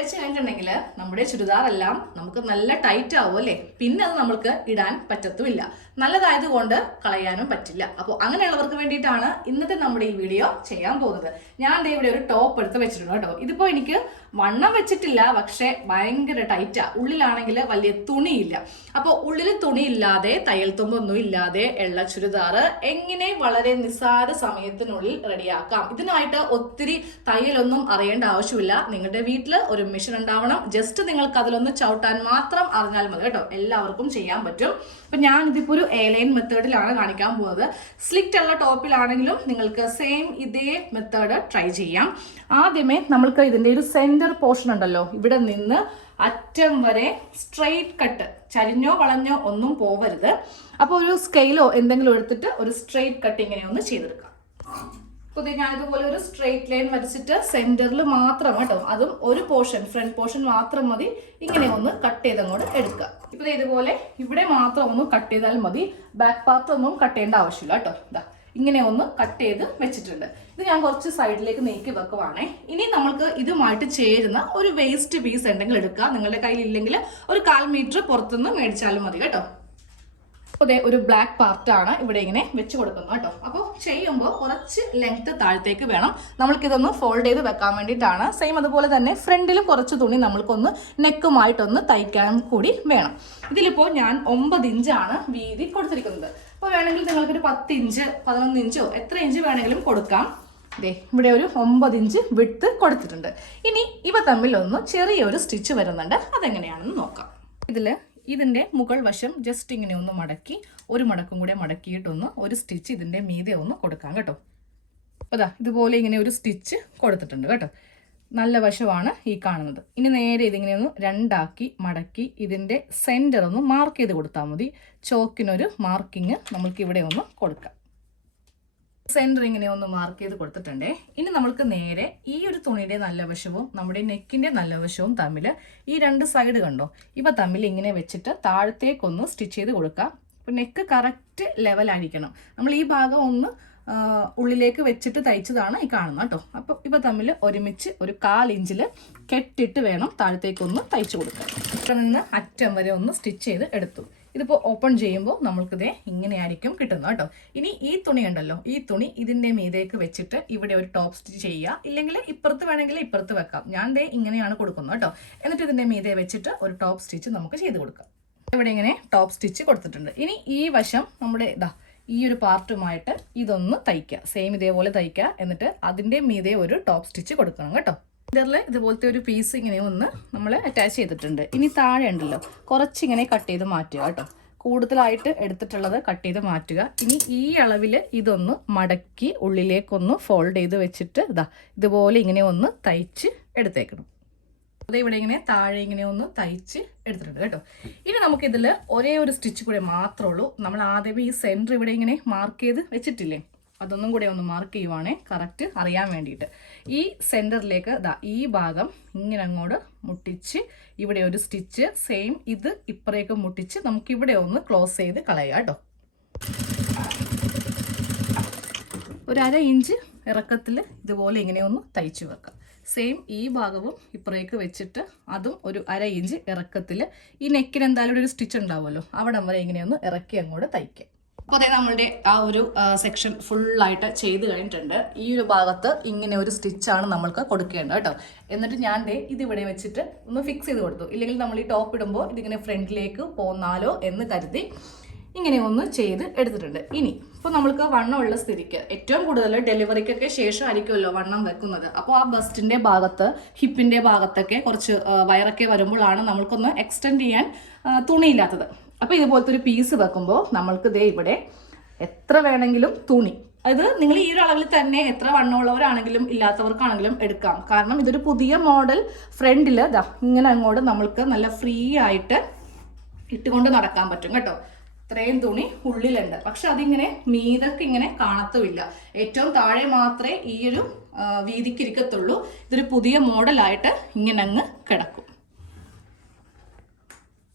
വെച്ച് കഴിഞ്ഞിട്ടുണ്ടെങ്കിൽ നമ്മുടെ ചുരിദാറെല്ലാം നമുക്ക് നല്ല ടൈറ്റ് ആവും അല്ലേ? പിന്നെ അത് നമുക്ക് ഇടാൻ പറ്റത്തുമില്ല. നല്ലതായതുകൊണ്ട് കളയാനും പറ്റില്ല. അപ്പോൾ അങ്ങനെയുള്ളവർക്ക് വേണ്ടിയിട്ടാണ് ഇന്നത്തെ നമ്മുടെ ഈ വീഡിയോ ചെയ്യാൻ പോകുന്നത്. ഞാൻ ഇവിടെ ഒരു ടോപ്പ് എടുത്ത് വെച്ചിട്ടുണ്ട് കേട്ടോ. ഇതിപ്പോൾ എനിക്ക് വണ്ണം വെച്ചിട്ടില്ല പക്ഷേ ഭയങ്കര ടൈറ്റാ ഉള്ളിലാണെങ്കിൽ വലിയ തുണിയില്ല. അപ്പോൾ ഉള്ളിൽ തുണിയില്ലാതെ തയ്യൽ തുമ്പൊന്നും ഇല്ലാതെ ഉള്ള ചുരിദാർ എങ്ങനെ വളരെ നിസ്സാര സമയത്തിനുള്ളിൽ റെഡിയാക്കാം ഇതിനായിട്ട് ഒത്തിരി തയ്യലൊന്നും അറിയേണ്ട ആവശ്യമില്ല. നിങ്ങളുടെ വീട്ടിൽ ഒരു മിഷൻ ഉണ്ടാവണം. ജസ്റ്റ് നിങ്ങൾക്ക് അതിലൊന്ന് ചവിട്ടാൻ മാത്രം അറിഞ്ഞാൽ മതി കേട്ടോ. എല്ലാവർക്കും ചെയ്യാൻ പറ്റും. അപ്പൊ ഞാൻ ഇതിപ്പോ ഒരു എയർലൈൻ മെത്തേഡിലാണ് കാണിക്കാൻ പോകുന്നത്. സ്ലിക്റ്റ് ഉള്ള ടോപ്പിലാണെങ്കിലും നിങ്ങൾക്ക് സെയിം ഇതേ മെത്തേഡ് ട്രൈ ചെയ്യാം. ആദ്യമേ നമ്മൾക്ക് ഇതിന്റെ ഒരു സെന്റർ പോർഷൻ ഉണ്ടല്ലോ. ഇവിടെ നിന്ന് അറ്റം വരെ സ്ട്രെയിറ്റ് കട്ട് ചരിഞ്ഞോ വളഞ്ഞോ ഒന്നും പോവരുത്. അപ്പോൾ ഒരു സ്കെയിലോ എന്തെങ്കിലും എടുത്തിട്ട് ഒരു സ്ട്രെയിറ്റ് കട്ട് ഇങ്ങനെ ഒന്ന് ചെയ്തെടുക്കാം. പുതിയ ഞാൻ ഇതുപോലെ ഒരു സ്ട്രെയിറ്റ് ലൈൻ വരച്ചിട്ട് സെന്ററിൽ മാത്രം കേട്ടോ. അതും ഒരു പോർഷൻ ഫ്രണ്ട് പോർഷൻ മാത്രം മതി. ഇങ്ങനെ ഒന്ന് കട്ട് ചെയ്ത് അങ്ങോട്ട് എടുക്കുക. ഇപ്പൊ ഇതുപോലെ ഇവിടെ മാത്രം ഒന്ന് കട്ട് ചെയ്താൽ മതി. ബാക്ക് പാർട്ട് ഒന്നും കട്ട് ചെയ്യേണ്ട ആവശ്യമില്ല കേട്ടോ. ഇതാ ഇങ്ങനെ ഒന്ന് കട്ട് ചെയ്ത് വെച്ചിട്ടുണ്ട്. ഇത് ഞാൻ കുറച്ച് സൈഡിലേക്ക് നീക്കി വെക്കുവാണേ. ഇനി നമ്മൾക്ക് ഇതുമായിട്ട് ചേരുന്ന ഒരു വേസ്റ്റ് പീസ് ഉണ്ടെങ്കിൽ എടുക്കുക. നിങ്ങളുടെ കയ്യിൽ ഇല്ലെങ്കിൽ ഒരു കാൽ മീറ്റർ പുറത്തുനിന്ന് മേടിച്ചാലും മതി കേട്ടോ. അതെ ഒരു ബ്ലാക്ക് പാർട്ടാണ് ഇവിടെ ഇങ്ങനെ വെച്ച് കൊടുക്കുന്നത് കേട്ടോ. അപ്പോൾ ചെയ്യുമ്പോൾ കുറച്ച് ലെങ്ത് താഴത്തേക്ക് വേണം. നമ്മൾക്കിതൊന്ന് ഫോൾഡ് ചെയ്ത് വെക്കാൻ വേണ്ടിയിട്ടാണ്. സെയിം അതുപോലെ തന്നെ ഫ്രണ്ടിലും കുറച്ച് തുണി നമ്മൾക്കൊന്ന് നെക്കുമായിട്ടൊന്ന് തയ്ക്കാൻ കൂടി വേണം. ഇതിലിപ്പോൾ ഞാൻ ഒമ്പത് ഇഞ്ചാണ് വീതി കൊടുത്തിരിക്കുന്നത്. അപ്പോൾ വേണമെങ്കിൽ നിങ്ങൾക്കൊരു പത്ത് ഇഞ്ച് പതിനൊന്ന് ഇഞ്ചോ എത്ര ഇഞ്ച് വേണമെങ്കിലും കൊടുക്കാം. ദേ ഇവിടെ ഒരു ഒമ്പത് ഇഞ്ച് വിട്ട് കൊടുത്തിട്ടുണ്ട്. ഇനി ഇവ തമ്മിൽ ഒന്ന് ചെറിയൊരു സ്റ്റിച്ച് വരുന്നുണ്ട്. അതെങ്ങനെയാണെന്ന് നോക്കാം. ഇതിൽ ഇതിന്റെ മുകൾ വശം ജസ്റ്റ് ഇങ്ങനെ ഒന്ന് മടക്കി ഒരു മടക്കും കൂടെ മടക്കിയിട്ടൊന്ന് ഒരു സ്റ്റിച്ച് ഇതിന്റെ മീതെ ഒന്ന് കൊടുക്കാം കേട്ടോ. അതാ ഇതുപോലെ ഇങ്ങനെ ഒരു സ്റ്റിച്ച് കൊടുത്തിട്ടുണ്ട് കേട്ടോ. നല്ല വശമാണ് ഈ കാണുന്നത്. ഇനി നേരെ ഇതിങ്ങനെ ഒന്ന് രണ്ടാക്കി മടക്കി ഇതിന്റെ സെന്റർ ഒന്ന് മാർക്ക് ചെയ്ത് കൊടുത്താൽ മതി. ചോക്കിനൊരു മാർക്കിങ് നമ്മൾക്ക് ഇവിടെ ഒന്ന് കൊടുക്കാം. സെന്റർ ഇങ്ങനെ ഒന്ന് മാർക്ക് ചെയ്ത് കൊടുത്തിട്ടുണ്ടേ. ഇനി നമ്മൾക്ക് നേരെ ഈ ഒരു തുണിയുടെ നല്ല വശവും നമ്മുടെ നെക്കിന്റെ നല്ല വശവും തമ്മിൽ ഈ രണ്ട് സൈഡ് കണ്ടോ? ഇവ തമ്മിൽ ഇങ്ങനെ വെച്ചിട്ട് താഴത്തേക്കൊന്ന് സ്റ്റിച്ച് ചെയ്ത് കൊടുക്കാം. അപ്പോൾ നെക്ക് കറക്റ്റ് ലെവലായിരിക്കണം നമ്മൾ ഈ ഭാഗം ഒന്ന് ഉള്ളിലേക്ക് വെച്ചിട്ട് തയ്ച്ചതാണ് ഈ കാണുന്നത് കേട്ടോ. അപ്പോൾ ഇവ തമ്മിൽ ഒരുമിച്ച് ഒരു കാൽ ഇഞ്ചിൽ കെട്ടിട്ട് വേണം താഴത്തേക്കൊന്ന് തയ്ച്ചു കൊടുക്കാൻ. ഇവിടെ നിന്ന് അറ്റം വരെ ഒന്ന് സ്റ്റിച്ച് ചെയ്ത് എടുത്തു. ഇതിപ്പോൾ ഓപ്പൺ ചെയ്യുമ്പോൾ നമ്മൾക്കിത് ഇങ്ങനെയായിരിക്കും കിട്ടുന്നത് കേട്ടോ. ഇനി ഈ തുണി ഉണ്ടല്ലോ ഈ തുണി ഇതിന്റെ മീതേക്ക് വെച്ചിട്ട് ഇവിടെ ഒരു ടോപ്പ് സ്റ്റിച്ച് ചെയ്യുക. ഇല്ലെങ്കിൽ ഇപ്പുറത്ത് വേണമെങ്കിൽ ഇപ്പുറത്ത് വെക്കാം. ഞാൻ ദേ ഇങ്ങനെയാണ് കൊടുക്കുന്നത് കേട്ടോ. എന്നിട്ട് ഇതിന്റെ മീതെ വെച്ചിട്ട് ഒരു ടോപ്പ് സ്റ്റിച്ച് നമുക്ക് ചെയ്ത് കൊടുക്കാം. ഇവിടെ ഇങ്ങനെ ടോപ്പ് സ്റ്റിച്ച് കൊടുത്തിട്ടുണ്ട്. ഇനി ഈ വശം നമ്മുടെ ഇതാ ഈ ഒരു പാർട്ടുമായിട്ട് ഇതൊന്ന് തയ്ക്കുക. സെയിം ഇതേപോലെ തയ്ക്കുക. എന്നിട്ട് അതിന്റെ മീതെ ഒരു ടോപ്പ് സ്റ്റിച്ച് കൊടുക്കണം കേട്ടോ. ഇതിൽ ഇതുപോലത്തെ ഒരു പീസ് ഇങ്ങനെ ഒന്ന് നമ്മൾ അറ്റാച്ച് ചെയ്തിട്ടുണ്ട്. ഇനി താഴെ ഉണ്ടല്ലോ. കുറച്ചിങ്ങനെ കട്ട് ചെയ്ത് മാറ്റുക കേട്ടോ. കൂടുതലായിട്ട് എടുത്തിട്ടുള്ളത് കട്ട് ചെയ്ത് മാറ്റുക. ഇനി ഈ അളവിൽ ഇതൊന്ന് മടക്കി ഉള്ളിലേക്കൊന്ന് ഫോൾഡ് ചെയ്ത് വെച്ചിട്ട് ഇതാ ഇതുപോലെ ഇങ്ങനെ ഒന്ന് തയ്ച്ച് എടുത്തേക്കണം. അത് ഇവിടെ ഇങ്ങനെ താഴെ ഇങ്ങനെ ഒന്ന് തയ്ച്ച് എടുത്തിട്ടുണ്ട് കേട്ടോ. ഇനി നമുക്കിതിൽ ഒരേ ഒരു സ്റ്റിച്ച് കൂടെ മാത്രമേ ഉള്ളൂ. നമ്മൾ ആദ്യമേ ഈ സെന്റർ ഇവിടെ ഇങ്ങനെ മാർക്ക് ചെയ്ത് വെച്ചിട്ടില്ലേ? അതൊന്നും കൂടെ ഒന്ന് മാർക്ക് ചെയ്യുവാണേ. കറക്റ്റ് അറിയാൻ വേണ്ടിയിട്ട്. ഈ സെന്ററിലേക്ക് ദാ ഈ ഭാഗം ഇങ്ങനെ അങ്ങോട്ട് മുട്ടിച്ച് ഇവിടെ ഒരു സ്റ്റിച്ച് സെയിം ഇത് ഇപ്പറേക്ക് മുട്ടിച്ച് നമുക്കിവിടെ ഒന്ന് ക്ലോസ് ചെയ്ത് കളയാം കേട്ടോ. ഒരു അര ഇഞ്ച് ഇറക്കത്തിൽ ഇതുപോലെ ഇങ്ങനെ ഒന്ന് തയ്ച്ചു വെക്കാം. സെയിം ഈ ഭാഗവും ഇപ്പുറേക്ക് വെച്ചിട്ട് അതും ഒരു അര ഇഞ്ച് ഇറക്കത്തിൽ. ഈ നെക്കിന് എന്തായാലും ഒരു സ്റ്റിച്ച് ഉണ്ടാവുമല്ലോ. അവിടം വരെ ഇങ്ങനെ ഒന്ന് ഇറക്കി അങ്ങോട്ട് തയ്ക്കാം. അപ്പോൾ അതായത് നമ്മളുടെ ആ ഒരു സെക്ഷൻ ഫുള്ളായിട്ട് ചെയ്ത് കഴിഞ്ഞിട്ടുണ്ട്. ഈ ഒരു ഭാഗത്ത് ഇങ്ങനെ ഒരു സ്റ്റിച്ചാണ് നമ്മൾക്ക് കൊടുക്കേണ്ടത് കേട്ടോ. എന്നിട്ട് ഞാൻ ദേ ഇതിവിടെ വെച്ചിട്ട് ഒന്ന് ഫിക്സ് ചെയ്ത് കൊടുത്തു. ഇല്ലെങ്കിൽ നമ്മൾ ഈ ടോപ്പ് ഇടുമ്പോൾ ഇതിങ്ങനെ ഫ്രണ്ടിലേക്ക് പോന്നാലോ എന്ന് കരുതി ഇങ്ങനെ ഒന്ന് ചെയ്ത് എടുത്തിട്ടുണ്ട്. ഇനി ഇപ്പോൾ നമ്മൾക്ക് വണ്ണമുള്ള സ്ഥിതിക്ക് ഏറ്റവും കൂടുതൽ ഡെലിവറിക്കൊക്കെ ശേഷം ആയിരിക്കുമല്ലോ വണ്ണം വെക്കുന്നത്. അപ്പോൾ ആ ബസ്റ്റിന്റെ ഭാഗത്ത് ഹിപ്പിന്റെ ഭാഗത്തൊക്കെ കുറച്ച് വയറൊക്കെ വരുമ്പോഴാണ് നമ്മൾക്കൊന്ന് എക്സ്റ്റെൻഡ് ചെയ്യാൻ തുണിയില്ലാത്തത്. അപ്പോൾ ഇതുപോലത്തെ ഒരു പീസ് വെക്കുമ്പോൾ നമ്മൾക്ക് ദേ ഇവിടെ എത്ര വേണമെങ്കിലും തുണി. അത് നിങ്ങൾ ഈ ഒരു അളവിൽ തന്നെ എത്ര വണ്ണമുള്ളവരാണെങ്കിലും ഇല്ലാത്തവർക്കാണെങ്കിലും എടുക്കാം. കാരണം ഇതൊരു പുതിയ മോഡൽ ഫ്രണ്ടിൽ ദാ ഇങ്ങനെ അങ്ങോട്ട് നമ്മൾക്ക് നല്ല ഫ്രീ ആയിട്ട് ഇട്ടുകൊണ്ട് നടക്കാൻ പറ്റും കേട്ടോ. ഇത്രയും തുണി ഉള്ളിലുണ്ട്. പക്ഷെ അതിങ്ങനെ മീതൊക്കെ ഇങ്ങനെ കാണത്തുമില്ല. ഏറ്റവും താഴെ മാത്രമേ ഈ ഒരു വീതിക്കിരിക്കത്തുള്ളൂ ഇതൊരു പുതിയ മോഡലായിട്ട് ഇങ്ങനെ അങ്ങ് കിടക്കും.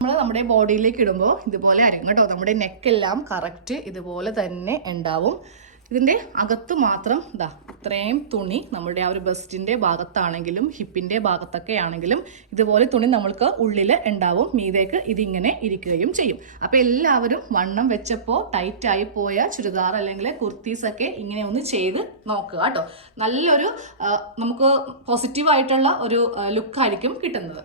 നമ്മൾ നമ്മുടെ ബോഡിയിലേക്ക് ഇടുമ്പോൾ ഇതുപോലെ അരങ്ങ് കേട്ടോ. നമ്മുടെ നെക്കെല്ലാം കറക്റ്റ് ഇതുപോലെ തന്നെ ഉണ്ടാവും. ഇതിന്റെ അകത്ത് മാത്രം ഇതാ ഇത്രയും തുണി നമ്മുടെ ആ ഒരു ബസ്റ്റിന്റെ ഭാഗത്താണെങ്കിലും ഹിപ്പിന്റെ ഭാഗത്തൊക്കെ ആണെങ്കിലും ഇതുപോലെ തുണി നമ്മൾക്ക് ഉള്ളിൽ ഉണ്ടാവും. മീതേക്ക് ഇതിങ്ങനെ ഇരിക്കുകയും ചെയ്യും. അപ്പോൾ എല്ലാവരും വണ്ണം വെച്ചപ്പോൾ ടൈറ്റായി പോയ ചുരിദാർ അല്ലെങ്കിൽ കുർത്തീസൊക്കെ ഇങ്ങനെ ഒന്ന് ചെയ്ത് നോക്കുക കേട്ടോ. നല്ലൊരു നമുക്ക് പോസിറ്റീവായിട്ടുള്ള ഒരു ലുക്കായിരിക്കും കിട്ടുന്നത്.